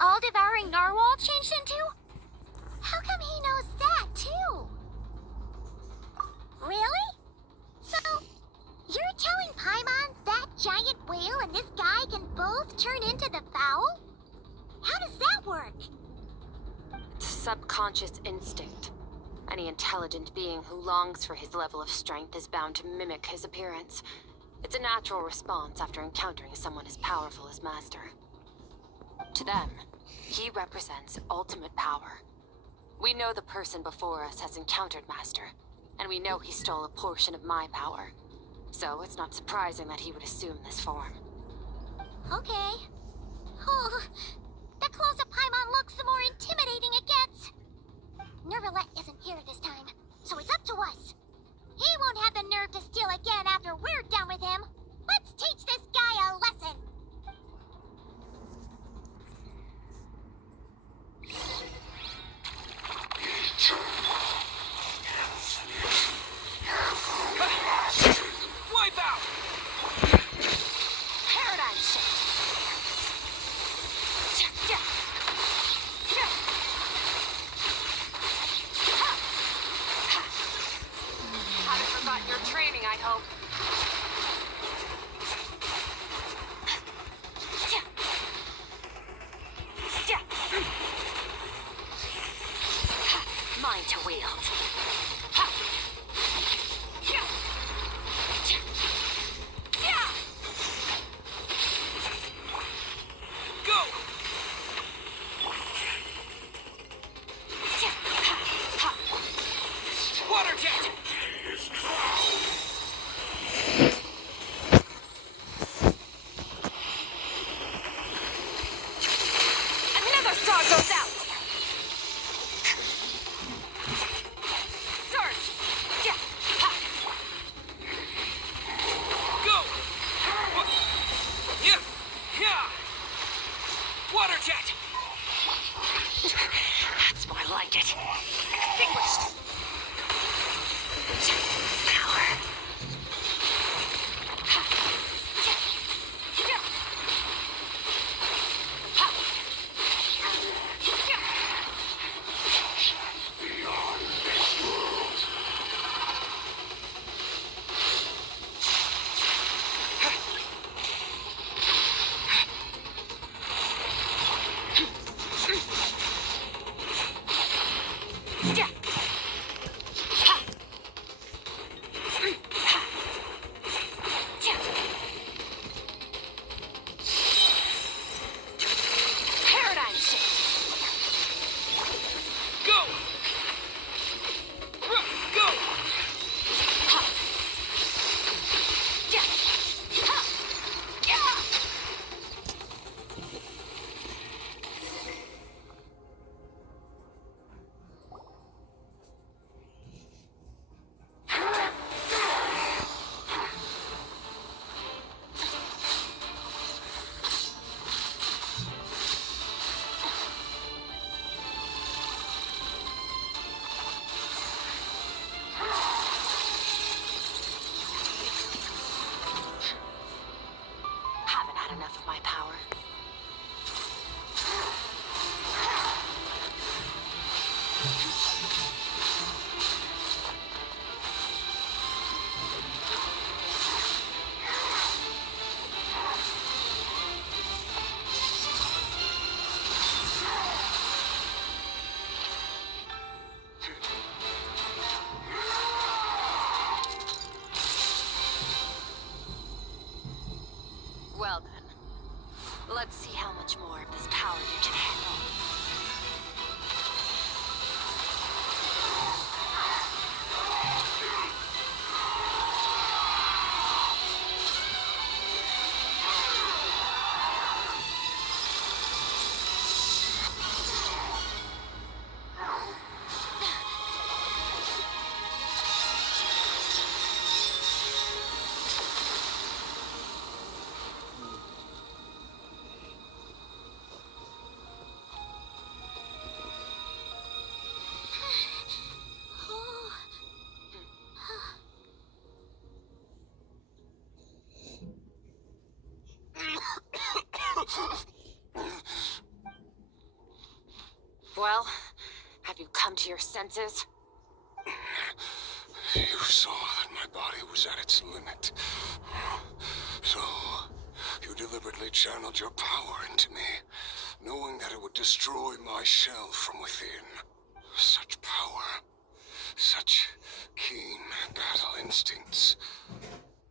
all-devouring narwhal changed into? How come he knows that, too? Really? So, you're telling Paimon that giant whale and this guy can both turn into the fowl? How does that work? It's a subconscious instinct. Any intelligent being who longs for his level of strength is bound to mimic his appearance. It's a natural response after encountering someone as powerful as Master. To them, he represents ultimate power. We know the person before us has encountered Master, and we know he stole a portion of my power. So it's not surprising that he would assume this form. Okay. Oh, the closer Paimon looks, the more intimidating it gets. Nervalet isn't here this time, so it's up to us. He won't have the nerve to steal again after we're done with him. Let's teach this guy a lesson. Wipe out! Paradigm shift! Haven't forgotten your training, I hope. Mine to wield. Go! Water jet! Another star goes out! Surge! Go! Yeah! Yeah! Water jet! That's more like it. Extinguished! Power. Paradigm shift! Go! Go! Haven't had enough of my power. Well then, let's see how much more of this power you can handle. Well, have you come to your senses? You saw that my body was at its limit. So, you deliberately channeled your power into me, knowing that it would destroy my shell from within. Such power. Such keen battle instincts.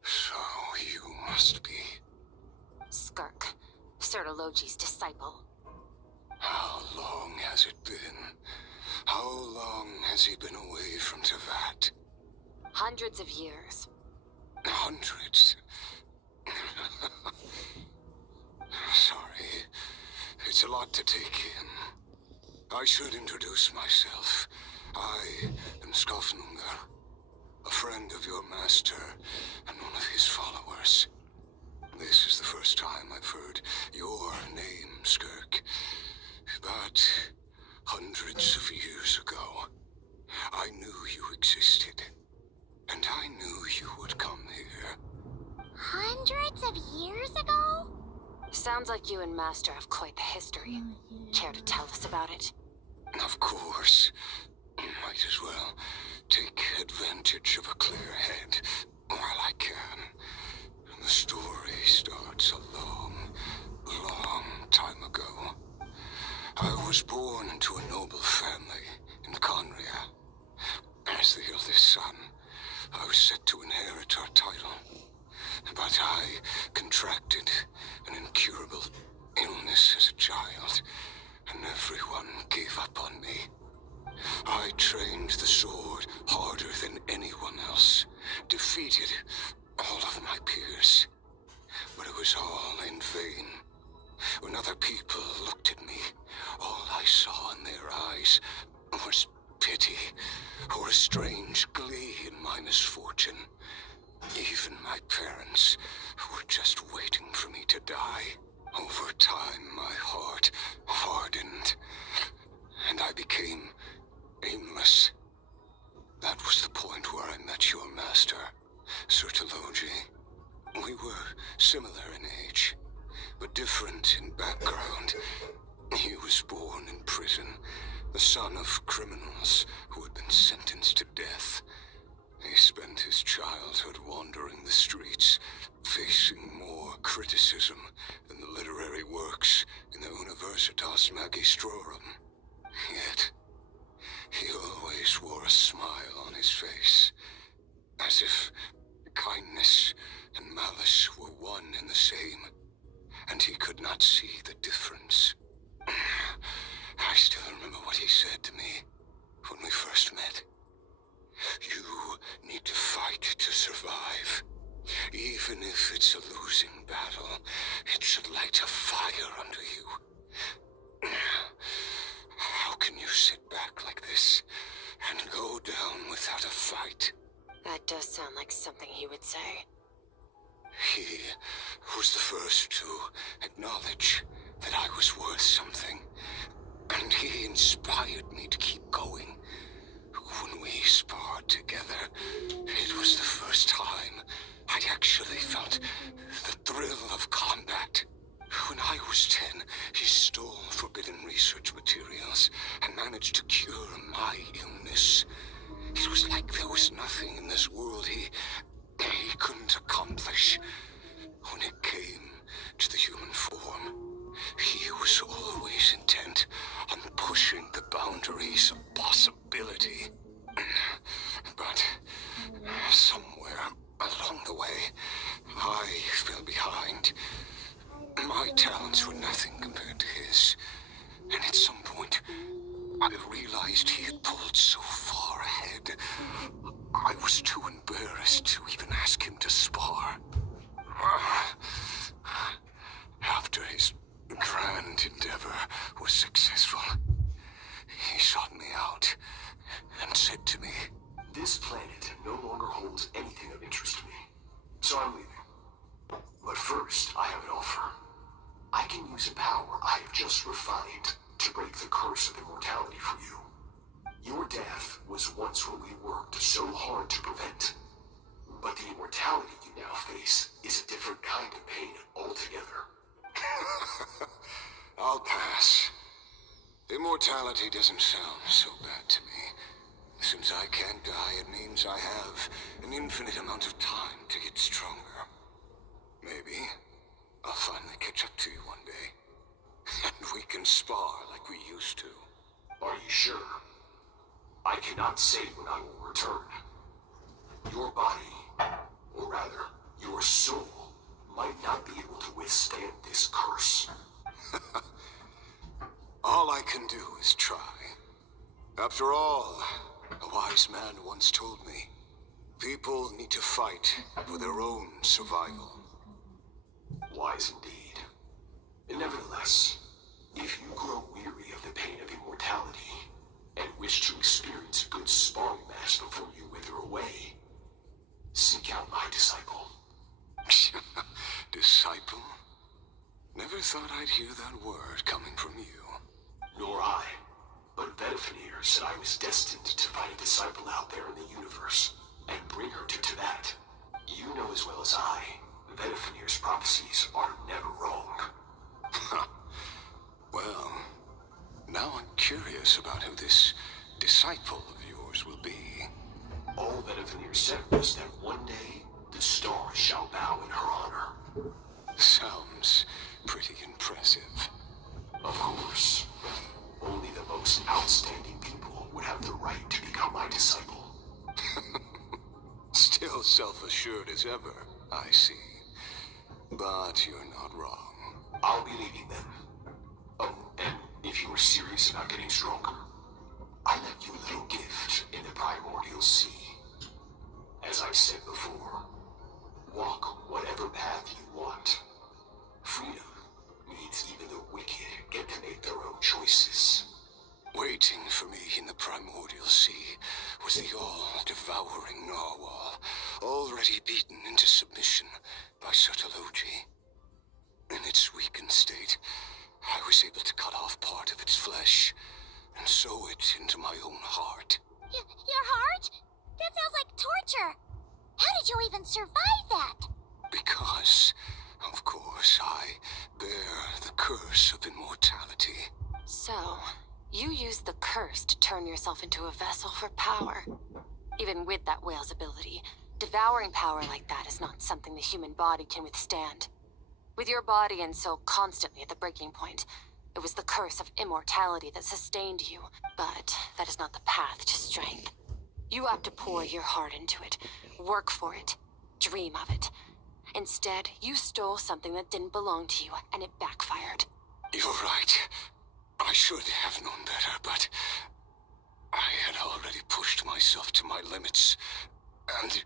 So you must be. Skirk, Sertologi's disciple. How long has it been? How long has he been away from Tevat? Hundreds of years. Hundreds. Sorry. It's a lot to take in. I should introduce myself. I am Skofnunga, a friend of your master and one of his followers. This is the first time I've heard your name, Skirk. But hundreds of years ago, I knew you existed. And I knew you would come here. Hundreds of years ago? Sounds like you and Master have quite the history. Care to tell us about it? Of course. Might as well take advantage of a clear head while I can. The story starts a long, long time ago. I was born into a noble family in Conria. As the eldest son, I was set to inherit our title. But I contracted an incurable illness as a child, and everyone gave up on me. I trained the sword harder than anyone else, defeated all of my peers. But it was all in vain. When other people looked at me, all I saw in their eyes was pity or a strange glee in my misfortune. Even my parents were just waiting for me to die. Over time, my heart hardened, and I became aimless. That was the point where I met your master, Sertologi. We were similar in age, but different in background. He was born in prison, the son of criminals who had been sentenced to death. He spent his childhood wandering the streets, facing more criticism than the literary works in the Universitas Magistrorum. Yet, he always wore a smile on his face, as if kindness and malice were one and the same, and he could not see the difference. I still remember what he said to me when we first met. You need to fight to survive. Even if it's a losing battle, it should light a fire under you. How can you sit back like this and go down without a fight? That does sound like something he would say. He was the first to acknowledge that I was worth something, and he inspired me to keep going. When we sparred together, it was the first time I'd actually felt the thrill of combat. When I was 10, he stole forbidden research materials and managed to cure my illness. It was like there was nothing in this world he couldn't accomplish. When it came to the human form, he was always intent on pushing the boundaries of possibility. But somewhere along the way, I fell behind. My talents were nothing compared to his, and at some point, I realized he had pulled so far ahead, I was too embarrassed to even ask him to spar. After his grand endeavor was successful, he sought me out and said to me, "This planet no longer holds anything of interest to me, so I'm leaving. But first, I have an offer. I can use a power I have just refined to break the curse of immortality for you. Your death was once what we worked so hard to prevent. But the immortality you now face is a different kind of pain altogether." I'll pass. Immortality Immortality doesn't sound so bad to me. Since I can't die, it means I have an infinite amount of time to get stronger. Maybe I'll finally catch up to you one day. And we can spar like we used to. Are you sure? I cannot say when I will return. Your body, or rather, your soul, might not be able to withstand this curse. All I can do is try. After all, a wise man once told me, people need to fight for their own survival. Wise indeed. And nevertheless, if you grow weary of the pain of immortality, and wish to experience a good sparring match before you wither away, seek out my disciple. Disciple? Never thought I'd hear that word coming from you. Nor I. But Vedifenir said I was destined to find a disciple out there in the universe, and bring her to Tibet. You know as well as I, Vedifenir's prophecies are never wrong. Well, now I'm curious about who this disciple of yours will be. All Vedifenir said was that one day, the stars shall bow in her honor. Sounds pretty impressive. Of course. Only the most outstanding people would have the right to become my disciple. Still self-assured as ever, I see. But you're not wrong. I'll be leaving then. Oh, and if you are serious about getting stronger, I left you a little gift in the primordial sea. As I've said before, walk whatever path you want. Freedom means even the wicked get to make their own choices. Waiting for me in the primordial sea was the all-devouring narwhal, already beaten into submission by Sotologi. In its weakened state, I was able to cut off part of its flesh and sew it into my own heart. Your heart? That sounds like torture. How did you even survive that? Because, of course, I bear the curse of immortality. So, you used the curse to turn yourself into a vessel for power. Even with that whale's ability, devouring power like that is not something the human body can withstand. With your body and soul constantly at the breaking point, it was the curse of immortality that sustained you. But that is not the path to strength. You have to pour your heart into it, work for it, dream of it. Instead, you stole something that didn't belong to you, and it backfired. You're right. I should have known better, but I had already pushed myself to my limits, and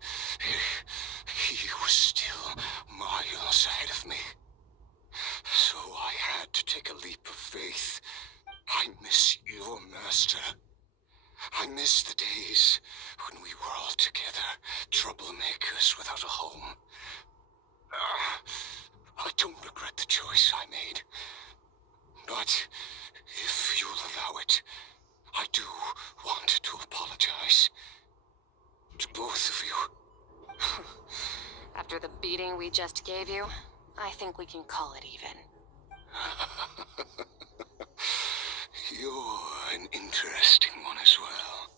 he was still miles ahead of me. So I had to take a leap of faith. I miss your master. I miss the days when we were all together, troublemakers without a home. I don't regret the choice I made. But if you'll allow it, I do want to apologize. To both of you. After the beating we just gave you, I think we can call it even. You're an interesting one as well.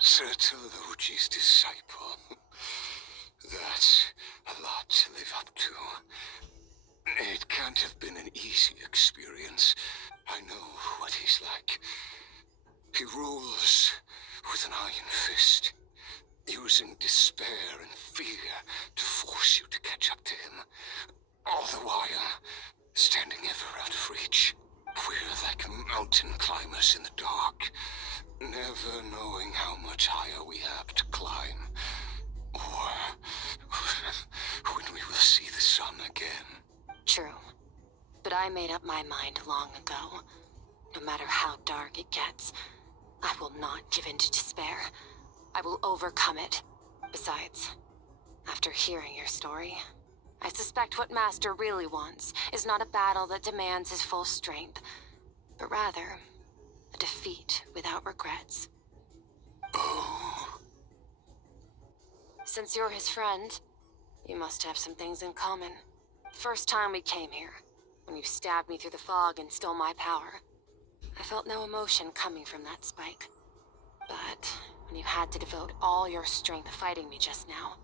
Sotologi's disciple. That's a lot to live up to. It can't have been an easy experience. I know what he's like. He rules with an iron fist, using despair and fear to force you to catch up to him. All the while, standing ever out of reach. We're like mountain climbers in the dark, never knowing how much higher we have to climb, or when we will see the sun again. True. But I made up my mind long ago. No matter how dark it gets, I will not give in to despair. I will overcome it. Besides, after hearing your story, I suspect what Master really wants is not a battle that demands his full strength, but rather a defeat without regrets. Oh. Since you're his friend, you must have some things in common. First time we came here, when you stabbed me through the fog and stole my power, I felt no emotion coming from that spike. But when you had to devote all your strength fighting me just now,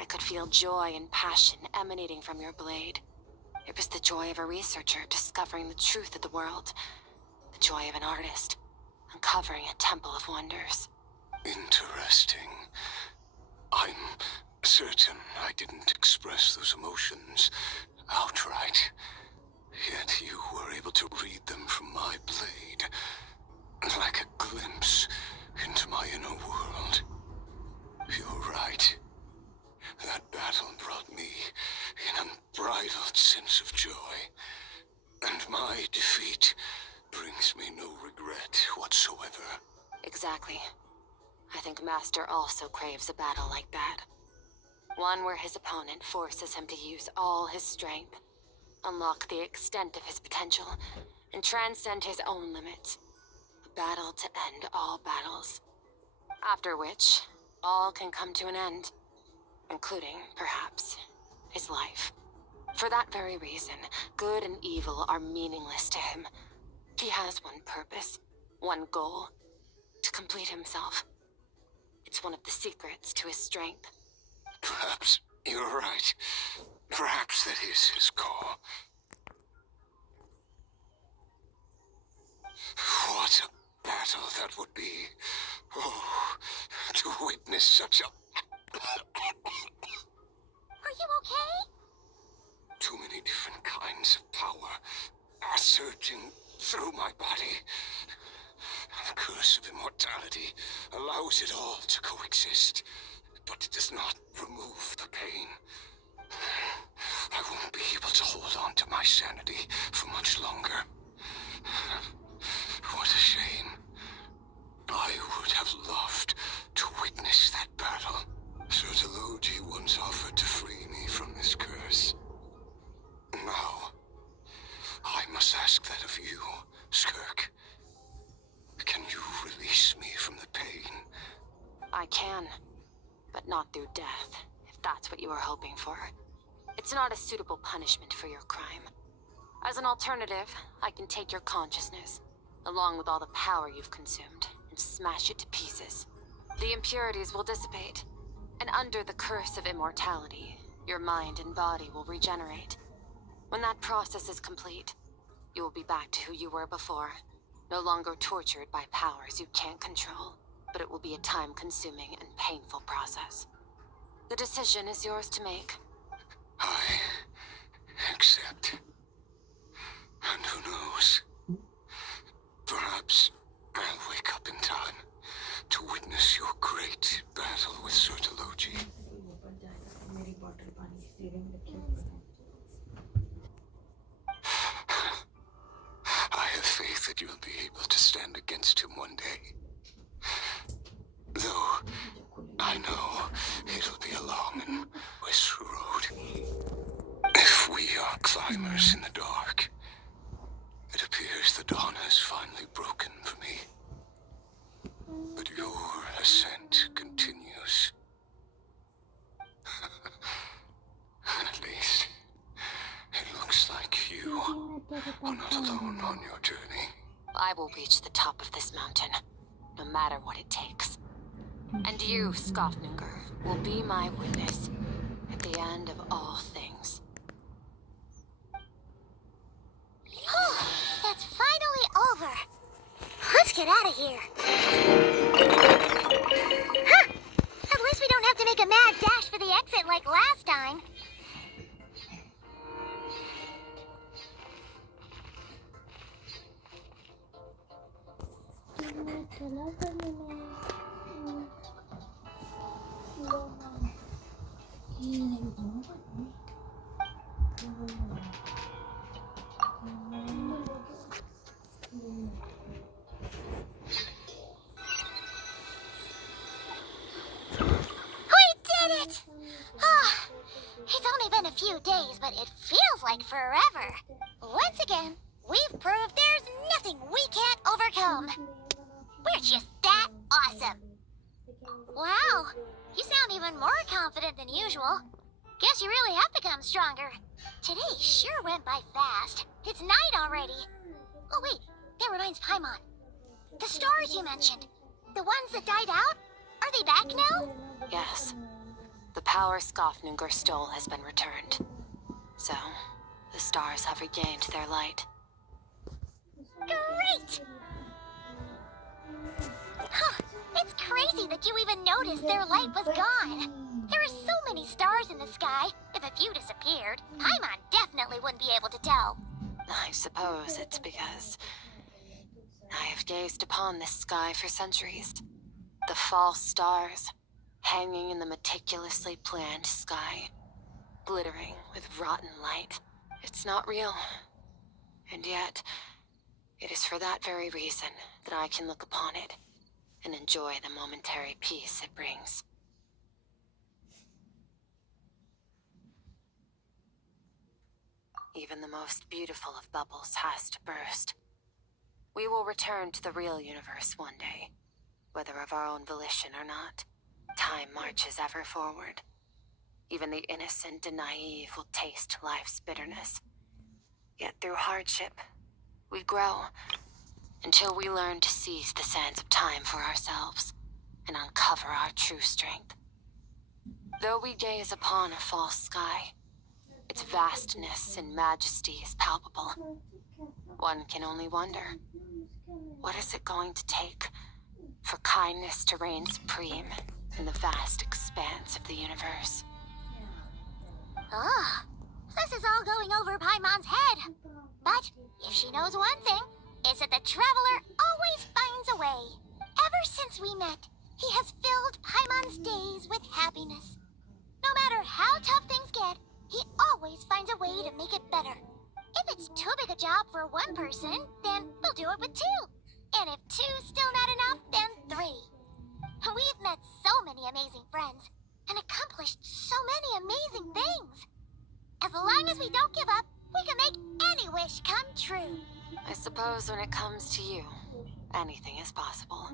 I could feel joy and passion emanating from your blade. It was the joy of a researcher discovering the truth of the world. The joy of an artist uncovering a temple of wonders. Interesting. I'm certain I didn't express those emotions outright. Yet you were able to read them from my blade, like a glimpse into my inner world. You're right. That battle brought me an unbridled sense of joy, and my defeat brings me no regret whatsoever. Exactly. I think Master also craves a battle like that. One where his opponent forces him to use all his strength, unlock the extent of his potential, and transcend his own limits. A battle to end all battles. After which, all can come to an end, including, perhaps, his life. For that very reason, good and evil are meaningless to him. He has one purpose, one goal: to complete himself. It's one of the secrets to his strength. Perhaps you're right. Perhaps that is his call. What a battle that would be. Oh, to witness such a... Are you okay? Too many different kinds of power are surging through my body. The curse of immortality allows it all to coexist, but it does not remove the pain. I won't be able to hold on to my sanity for much longer. What a shame. I would have loved to witness that battle. Sertologi once offered to free me from this curse. Now, I must ask that of you, Skirk. Can you release me from the pain? I can, but not through death, if that's what you were hoping for. It's not a suitable punishment for your crime. As an alternative, I can take your consciousness, along with all the power you've consumed, and smash it to pieces. The impurities will dissipate, and under the curse of immortality, your mind and body will regenerate. When that process is complete, you will be back to who you were before, no longer tortured by powers you can't control, but it will be a time-consuming and painful process. The decision is yours to make. I accept. And who knows? Perhaps I'll wake up in time to witness your great battle with Sertologi. I have faith that you'll be able to stand against him one day. Though I know it'll be a long and west road. If we are climbers in the dark, it appears the dawn has finally broken for me. But your ascent continues. At least, it looks like you are not alone on your journey. I will reach the top of this mountain, no matter what it takes. And you, Skofninger, will be my witness at the end of all things. That's finally over. Let's get out of here. Huh! At least we don't have to make a mad dash for the exit like last time. It's only been a few days, but it feels like forever. Once again, we've proved there's nothing we can't overcome. We're just that awesome. Wow, you sound even more confident than usual. Guess you really have become stronger. Today sure went by fast. It's night already. Oh wait, that reminds Paimon. The stars you mentioned, the ones that died out, are they back now? Yes. The power Skirk stole has been returned. So, the stars have regained their light. Great! Huh, it's crazy that you even noticed their light was gone. There are so many stars in the sky. If a few disappeared, Paimon definitely wouldn't be able to tell. I suppose it's because I have gazed upon this sky for centuries. The false stars, hanging in the meticulously planned sky, glittering with rotten light. It's not real. And yet, it is for that very reason that I can look upon it and enjoy the momentary peace it brings. Even the most beautiful of bubbles has to burst. We will return to the real universe one day, whether of our own volition or not. Time marches ever forward. Even the innocent and naive will taste life's bitterness. Yet through hardship, we grow, until we learn to seize the sands of time for ourselves and uncover our true strength. Though we gaze upon a false sky, its vastness and majesty is palpable. One can only wonder, what is it going to take for kindness to reign supreme in the vast expanse of the universe? Oh, this is all going over Paimon's head. But if she knows one thing, it's that the Traveler always finds a way. Ever since we met, he has filled Paimon's days with happiness. No matter how tough things get, he always finds a way to make it better. If it's too big a job for one person, then we'll do it with two. And if two's still not enough, then three. We've met so many amazing friends and accomplished so many amazing things. As long as we don't give up, we can make any wish come true. I suppose when it comes to you, anything is possible.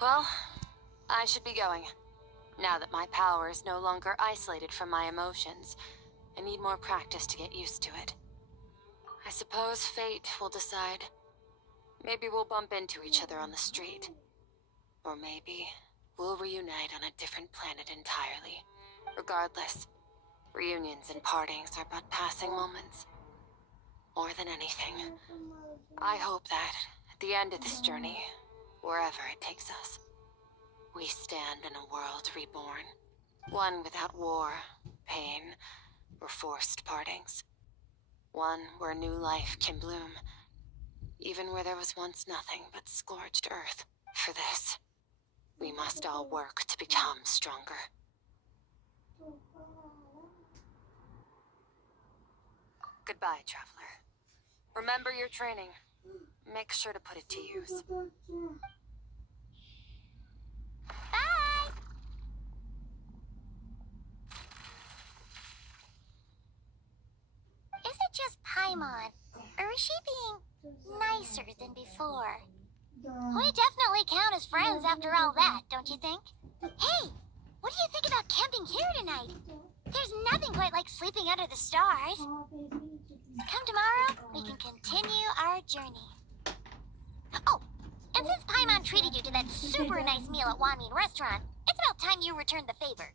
Well, I should be going. Now that my power is no longer isolated from my emotions, I need more practice to get used to it. I suppose fate will decide. Maybe we'll bump into each other on the street. Or maybe we'll reunite on a different planet entirely. Regardless, reunions and partings are but passing moments. More than anything, I hope that at the end of this journey, wherever it takes us, we stand in a world reborn. One without war, pain, or forced partings. One where new life can bloom, even where there was once nothing but scorched earth. For this, we must all work to become stronger. Goodbye, Traveler. Remember your training. Make sure to put it to use. Bye! Is it just Paimon, or is she being nicer than before? We definitely count as friends after all that, don't you think? Hey, what do you think about camping here tonight? There's nothing quite like sleeping under the stars. Come tomorrow, we can continue our journey. Oh, and since Paimon treated you to that super nice meal at Wanmin Restaurant, it's about time you returned the favor.